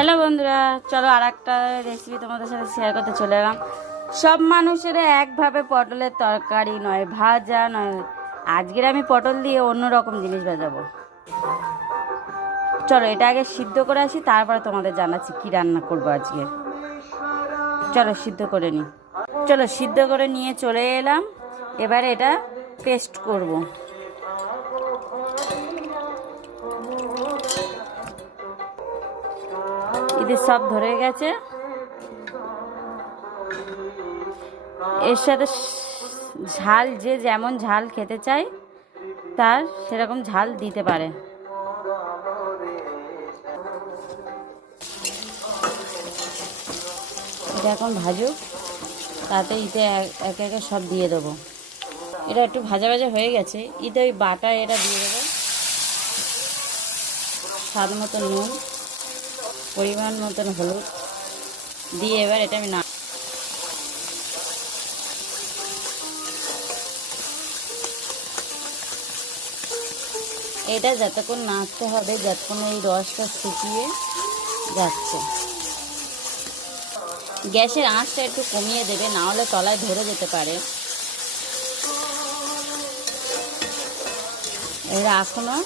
Hello বন্ধুরা, চলো আর একটা রেসিপি তোমাদের সাথে শেয়ার করতে চলে এলাম। সব মানুষের একভাবে পটলের তরকারি নয়, ভাজা নয়। আজকের আমি পটল দিয়ে অন্য রকম জিনিস ভাজাবো। চলো এটা আগে সিদ্ধ করে আসি, তারপরে তোমাদের জানাচ্ছি কি রান্না করবো আজকে। চলো সিদ্ধ করে নিই। চলো সিদ্ধ করে নিয়ে চলে এলাম। এবারে এটা পেস্ট করব। এদের সব ধরে গেছে। এর সাথে ঝাল, যে যেমন ঝাল খেতে চায় তার সেরকম ঝাল দিতে পারে। এটা এখন ভাজুক, তাতে ইতে একে একে সব দিয়ে দেবো। এটা একটু ভাজা ভাজা হয়ে গেছে, ইতে ওই বাটা এটা দিয়ে দেবো। স্বাদ মতো নুন, পরিমাণ মতন হলুদ দিয়ে এবার এটা আমি এটা যতক্ষণ নাড়তে হবে, যতক্ষণ এই রসটা শুকিয়ে যাচ্ছে। গ্যাসের আঁচটা একটু কমিয়ে দেবে, না হলে তলায় ধরে যেতে পারে। এরা এখনো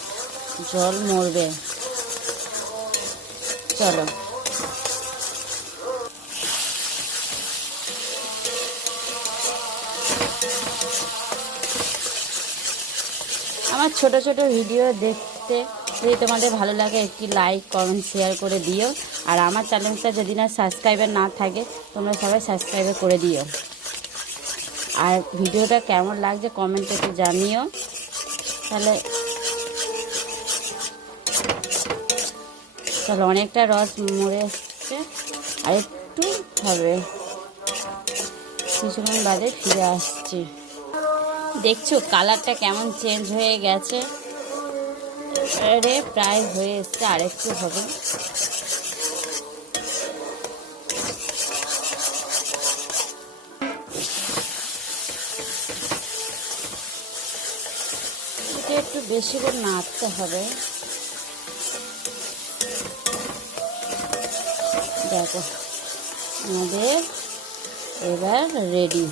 জল মরবে। চলো আমার ছোট ছোট ভিডিও দেখতে যদি তোমাদের ভালো লাগে, একটি লাইক কমেন্ট শেয়ার করে দিও। আর আমার চ্যানেলটা যদি না সাবস্ক্রাইবার না থাকে, তোমরা সবাই সাবস্ক্রাইবার করে দিও। আর ভিডিওটা কেমন লাগছে কমেন্টে একটু জানিও। তাহলে চলো, অনেকটা রস মরে এসছে, আর একটু হবে। কিছুক্ষণ বাদে ফিরে আসছি। দেখছো কালারটা কেমন চেঞ্জ হয়ে গেছে। আরে প্রায় হয়ে এসছে, আর একটু হবে। এটা একটু বেশি করে নাড়তে হবে। দেখো আমাদের এবার রেডি।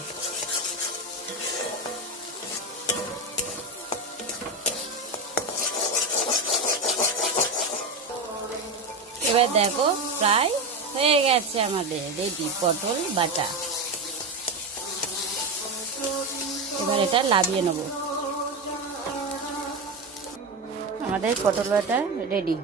এবার দেখো প্রায় হয়ে গেছে আমাদের রেডি পটল বাটা। এবার এটা লাভিয়ে নেব। আমাদের পটল বাটা রেডি।